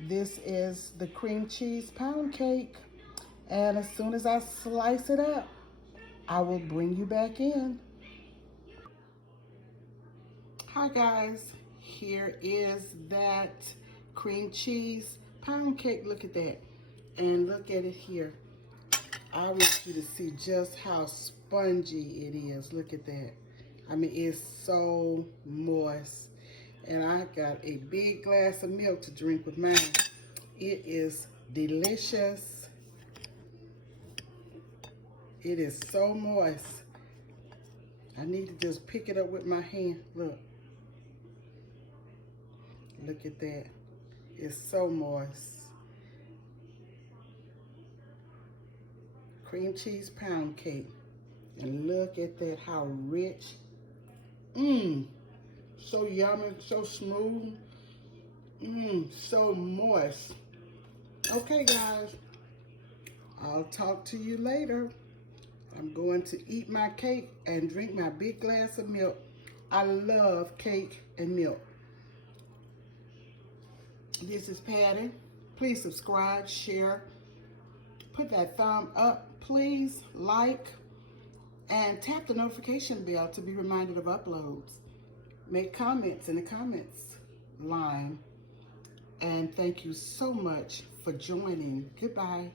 This is the cream cheese pound cake. And as soon as I slice it up, I will bring you back in. Hi guys, here is that cream cheese pound cake. Look at that. And look at it here. I want you to see just how spongy it is. Look at that. I mean, it's so moist. And I got a big glass of milk to drink with mine. It is delicious. It is so moist. I need to just pick it up with my hand. Look. Look at that. It's so moist. Cream cheese pound cake. And look at that, how rich. So yummy, so smooth. So moist. Okay, guys. I'll talk to you later. I'm going to eat my cake and drink my big glass of milk. I love cake and milk. This is Patti. Please subscribe, share, put that thumb up, please, like, and tap the notification bell to be reminded of uploads. Make comments in the comments line. And thank you so much for joining. Goodbye.